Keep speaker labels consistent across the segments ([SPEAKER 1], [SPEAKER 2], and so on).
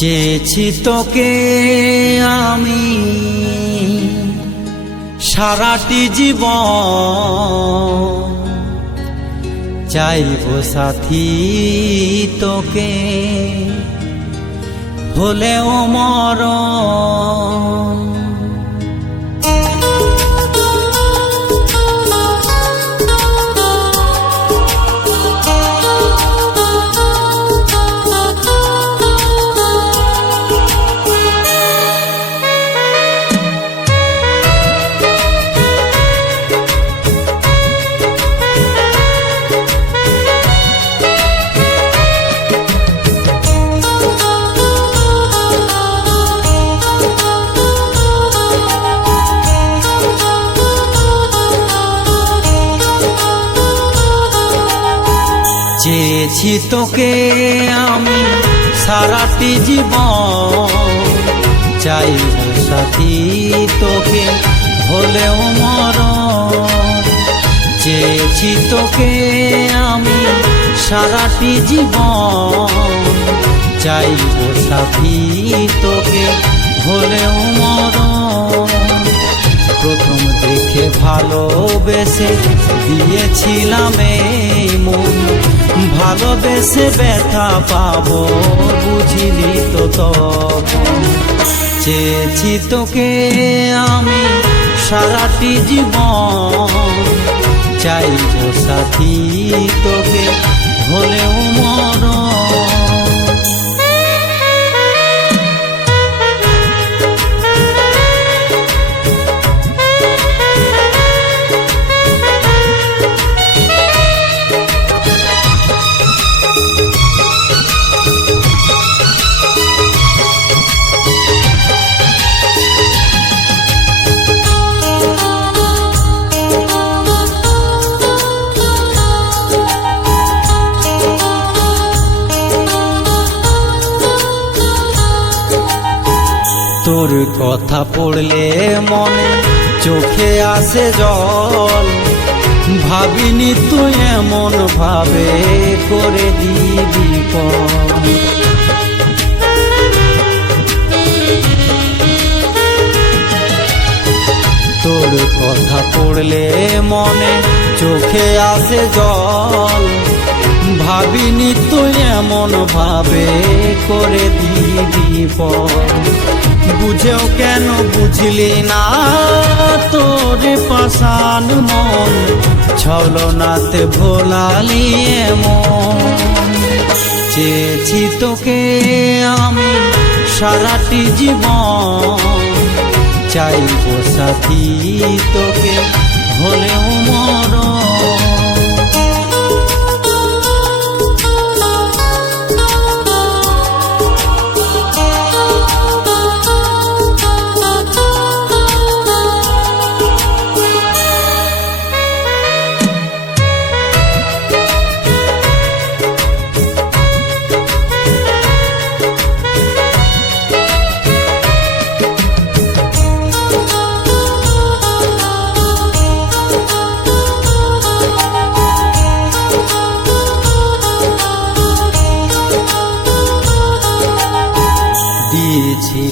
[SPEAKER 1] চেয়েছি তোকে আমি। সারাটি জীবন চাইব সাথী তোকে। হলেও মরণ চেয়েছি তোকে আমি সারাটি জীবন। চাইব সাথী, তোকে হলেও মর চেয়েছি তোকে আমি সারাটি জীবন। চাইব সাথী, তোকে হলেও মর প্রথম দেখে ভালোবেসে দিয়েছিলাম এই মন। ভালোবেসে ব্যথা পাবো, বুঝিনি তো তখন। চেয়েছি তোকে আমি সারাটি জীবন। চাইব সাথী তোকে, হলেও মরণ তোর কথা পড়লে মনে চোখে আসে জল। ভাবিনি তুই এমন ভাবে করে দিবি তোর কথা পড়লে মনে চোখে আসে জল। ভাবিনি তুই এমন ভাবে করে দিবি পর বুঝেও কেন বুঝলি না? তোর পাশান মন, ছলনাতে ভোলালি মন চেয়েছি তোকে আমি সারাটি জীবন। চাইব সাথী তোকে হলেও মরণ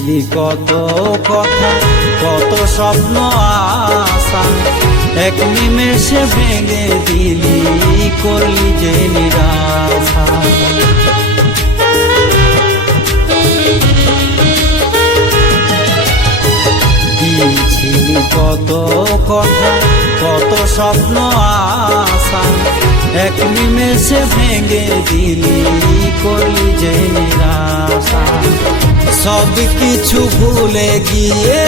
[SPEAKER 1] দিয়েছিলি কত কথা, কত স্বপ্ন, আশা। এক নিমেষে ভেঙে দিলি, করলি যে নিরাশা। দিয়েছিলি কত কথা, কত স্বপ্ন, আশা। এক নিমেষে ভেঙে দিলি, করলি যে নিরাশা। সব কিছু ভুলে গিয়ে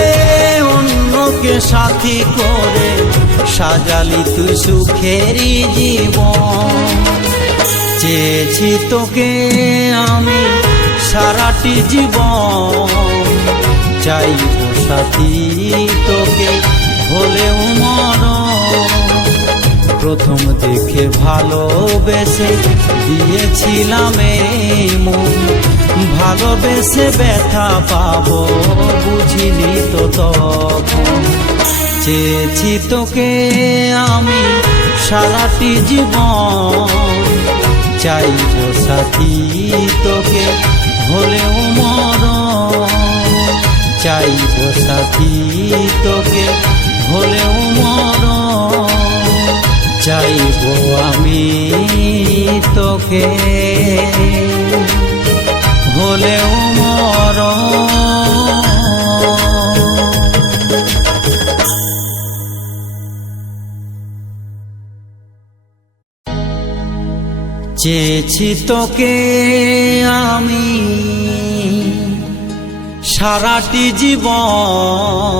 [SPEAKER 1] অন্যকে সাথী করে সাজালি তুই সুখেরই জীবন। চেয়েছি তোকে আমি সারাটি জীবন। চাইব সাথী তোকে হলেও মরণ। প্রথম দেখে ভালোবেসে দিয়েছিলাম ভালোবেসে ব্যথা পাবো, বুঝিনি তো তখন। চেয়েছি তোকে আমি সারাটি জীবন। চাইব সাথী তোকে হলেও মর চাইব সাথী তোকে হলেও মর চাইব আমি তোকে। হলেও মর চেয়েছি তোকে আমি সারাটি জীবন।